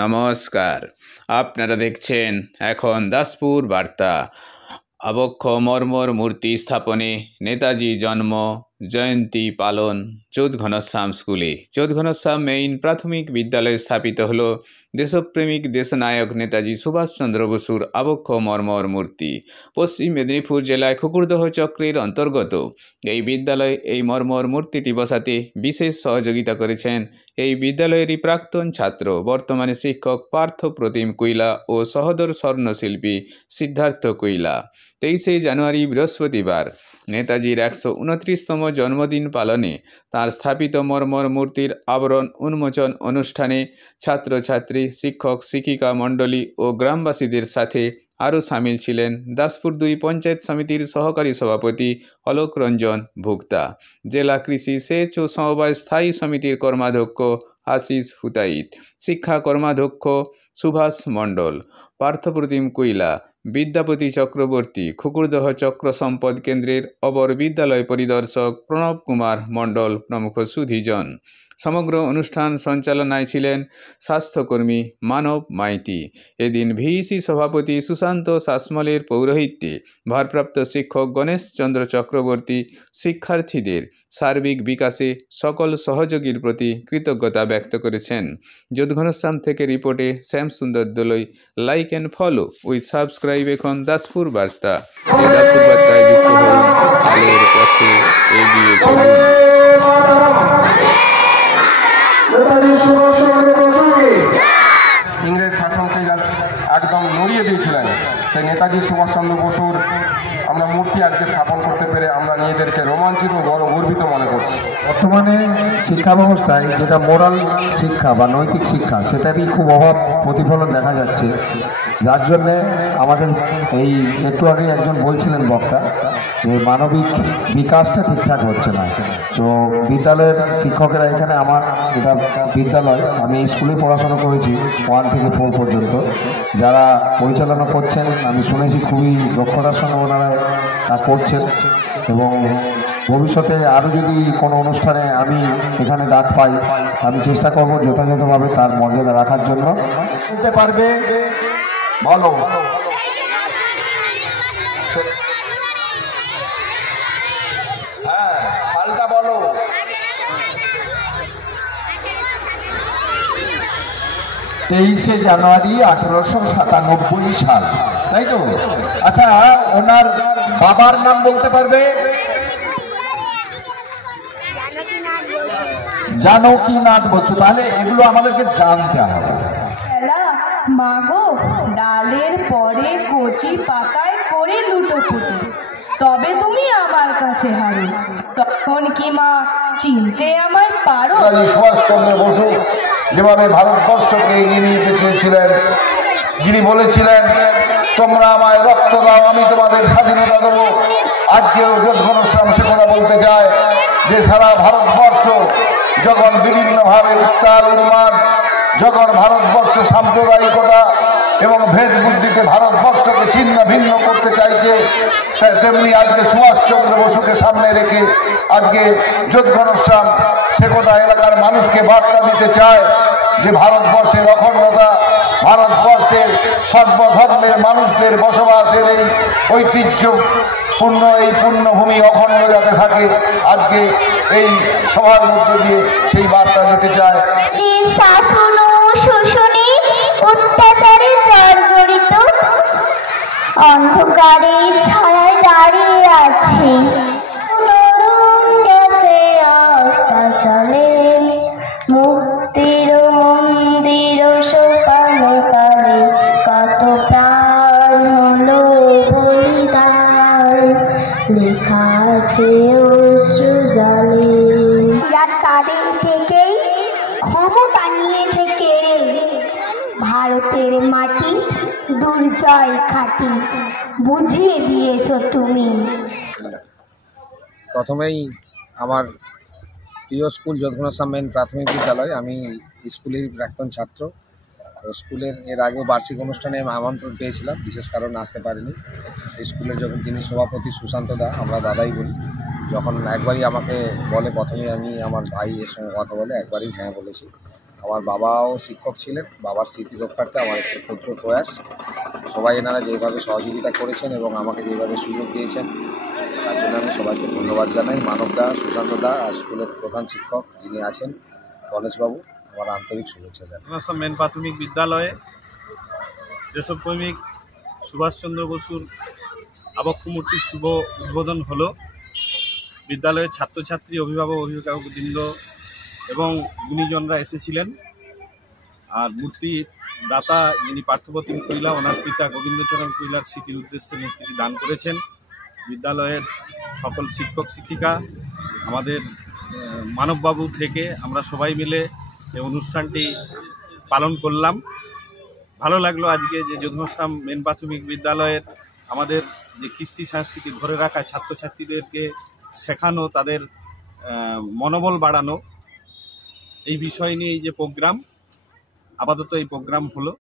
নমস্কার, আপনারা দেখছেন এখন দাসপুর বার্তা। আবক্ষ মর্মর মূর্তি স্থাপনে নেতাজি জন্ম জয়ন্তী পালন চৌদ্ঘনশ্যাম স্কুলে। চৌদ্ঘনশ্যাম মেইন প্রাথমিক বিদ্যালয় স্থাপিত হল দেশপ্রেমিক দেশনায়ক নেতাজি সুভাষচন্দ্র বসুর আবক্ষ মর্মর মূর্তি। পশ্চিম মেদিনীপুর জেলায় খুকুরদহ চক্রের অন্তর্গত এই বিদ্যালয়ে এই মর্মর মূর্তিটি বসাতে বিশেষ সহযোগিতা করেছেন এই বিদ্যালয়েরই প্রাক্তন ছাত্র, বর্তমানে শিক্ষক পার্থ প্রতিম কুইলা ও সহোদর স্বর্ণশিল্পী সিদ্ধার্থ কুইলা। 23শে জানুয়ারি বৃহস্পতিবার নেতাজির 129তম জন্মদিন পালনে তাঁর স্থাপিত মর্মর মূর্তির আবরণ উন্মোচন অনুষ্ঠানে ছাত্রছাত্রী, শিক্ষক শিক্ষিকা মণ্ডলী ও গ্রামবাসীদের সাথে আরও সামিল ছিলেন দাসপুর 2 পঞ্চায়েত সমিতির সহকারী সভাপতি অলোক রঞ্জন ভুক্তা, জেলা কৃষি সেচ ও সমবায় স্থায়ী সমিতির কর্মাধ্যক্ষ আশিস হুতাইত, শিক্ষা কর্মাধ্যক্ষ সুভাষ মণ্ডল, পার্থপ্রতিম কুইলা, বিদ্যাপতি চক্রবর্তী, খুকুরদহ চক্র সম্পদ কেন্দ্রের অবর বিদ্যালয় পরিদর্শক প্রণব কুমার মণ্ডল প্রমুখ সুধীজন। সমগ্র অনুষ্ঠান সঞ্চালনায় ছিলেন স্বাস্থ্যকর্মী মানব মাইতি। এদিন ভিইসি সভাপতি সুশান্ত শাসমলের পৌরোহিত্যে ভারপ্রাপ্ত শিক্ষক গণেশ চন্দ্র চক্রবর্তী শিক্ষার্থীদের সার্বিক বিকাশে সকল সহযোগীর প্রতি কৃতজ্ঞতা ব্যক্ত করেছেন। চৌদ্ঘনশ্যাম থেকে রিপোর্টে Shyamsundar Doloi. Like and follow with subscribe এখন দাসপুর বার্তা। এই দাসপুর বার্তায় যুক্ত হন, আলোর পথে এগিয়ে চলুন। ইংরেজ শাসনকে একদম নড়িয়ে দিয়েছিলেন সেই নেতাজি সুভাষচন্দ্র বসুর আমরা মূর্তি আজকে স্থাপন করতে পেরে আমরা নিজেদেরকে রোমাঞ্চিত ও গর্বিত মনে করছি। বর্তমানে শিক্ষা ব্যবস্থায় যেটা মোরাল শিক্ষা বা নৈতিক শিক্ষা, সেটারই খুব অভাব প্রতিফলন দেখা যাচ্ছে, যার জন্যে আমাদের এই একটু আগে একজন বলছিলেন বক্তা যে মানবিক বিকাশটা ঠিকঠাক হচ্ছে না। তো বিদ্যালয়ের শিক্ষকেরা এখানে, আমার এটা বিদ্যালয়, আমি এই স্কুলে পড়াশোনা করেছি 1 থেকে 4 পর্যন্ত, যারা পরিচালনা করছেন আমি শুনেছি খুবই দক্ষতার সঙ্গে ওনারা তা করছেন এবং ভবিষ্যতে আরও যদি কোনো অনুষ্ঠানে আমি এখানে ডাক পাই আমি চেষ্টা করব যথাযথভাবে তার মর্যাদা রাখার জন্য। বলতে পারবে ভালো হ্যাঁ সালটা বলো। 23শে জানুয়ারি 1897 সাল, তাই তো? আচ্ছা, ওনার বাবার নাম বলতে পারবে? জানকীনাথ বসু। তাহলে এগুলো আমাদেরকে জানতে হবে। মাগো ডালের পরে কচি পাতায় করে লুটোপুটি, তবে তুমি আমার কাছে হারো, তখন কি মা চিনতে আমার পারো? সুভাষচন্দ্র বসু যেভাবে ভারতবর্ষকে এগিয়ে নিয়ে যেতে চেয়েছিলেন, যিনি বলেছিলেন তোমরা আমায় রক্ত দাও আমি তোমাদের স্বাধীনতা দেবো, আজকেও চৌদ্ঘনশ্যাম সে কথা বলতে চায় যে সারা ভারতবর্ষ যখন বিভিন্নভাবে উত্তাল উন্মাদ, যখন ভারতবর্ষ সাম্প্রদায়িকতা এবং ভেদ বুদ্ধিতে ভারতবর্ষকে ছিন্ন ভিন্ন করতে চাইছে, তেমনি আজকে সুভাষচন্দ্র বসুকে সামনে রেখে আজকে চৌদ্ঘনশ্যাম সে কথা এলাকার মানুষকে বার্তা দিতে চায় যে ভারতবর্ষের অখণ্ডতা, ভারতবর্ষের সর্বধর্মের মানুষদের বসবাসের এই ঐতিহ্যপূর্ণ এই পুণ্যভূমি অখণ্ড যাতে থাকে, আজকে এই সভার মধ্যে দিয়ে সেই বার্তা দিতে চায়। অত্যাচারে জর্জরিত অন্ধকারে ছায়ায় দাঁড়িয়ে আছে, চলে মুক্তির মন্দির সোপানো কালে কত প্রাণ হলো বলিদান, লেখা আছে অশ্রু জলে। তাদের থেকেই ক্ষমতা নিয়েছে কেড়ে, ভারতের মাটি দুর্জয় খাটি, বুঝিয়ে দিয়েছ তুমি। প্রথমেই আমার প্রিয় স্কুল চৌদ্ঘনশ্যাম মেইন প্রাথমিক বিদ্যালয়, আমি স্কুলের প্রাক্তন ছাত্র। স্কুলের এর আগেও বার্ষিক অনুষ্ঠানে আমন্ত্রণ পেয়েছিলাম, বিশেষ কারণে আসতে পারিনি। স্কুলের যখন যিনি সভাপতি সুশান্ত দা, আমরা দাদাই বলি, যখন একবারই আমাকে বলে, প্রথমে আমি আমার ভাইয়ের সঙ্গে কথা বলে একবারই হ্যাঁ বলেছি। আমার বাবাও শিক্ষক ছিলেন, বাবার স্মৃতি রক্ষার্থে আমার একটি ক্ষুদ্র প্রয়াস। সবাই এনারা যেভাবে সহযোগিতা করেছেন এবং আমাকে যেভাবে সুযোগ দিয়েছেন, তার জন্য আমি সবাইকে ধন্যবাদ জানাই। মানবদা, সুশান্তদা আর স্কুলের প্রধান শিক্ষক যিনি আছেন গণেশবাবু, আমার আন্তরিক শুভেচ্ছা জানাই। সব মেন প্রাথমিক বিদ্যালয়ে দেশপ্রেমিক সুভাষচন্দ্র বসুর আবক্ষ মূর্তির শুভ উদ্বোধন হলো। বিদ্যালয়ের ছাত্রছাত্রী, অভিভাবক, অভিভাবকবৃন্দ এবং গুণীজনরা এসেছিলেন। আর মূর্তির দাতা যিনি পার্থপ্রতিম কুইলা, ওনার পিতা গোবিন্দচরণ কুইলার স্মৃতির উদ্দেশ্যে মূর্তিটি দান করেছেন। বিদ্যালয়ের সকল শিক্ষক শিক্ষিকা, আমাদের মানববাবু থেকে আমরা সবাই মিলে এই অনুষ্ঠানটি পালন করলাম। ভালো লাগলো আজকে যে যোধঘনশ্যাম মেন প্রাথমিক বিদ্যালয়ের আমাদের যে কৃষ্টি সংস্কৃতি ধরে রাখা, ছাত্রছাত্রীদেরকে শেখানো, তাদের মনোবল বাড়ানো, এই বিষয় নিয়ে যে প্রোগ্রাম, আপাতত এই প্রোগ্রাম হলো।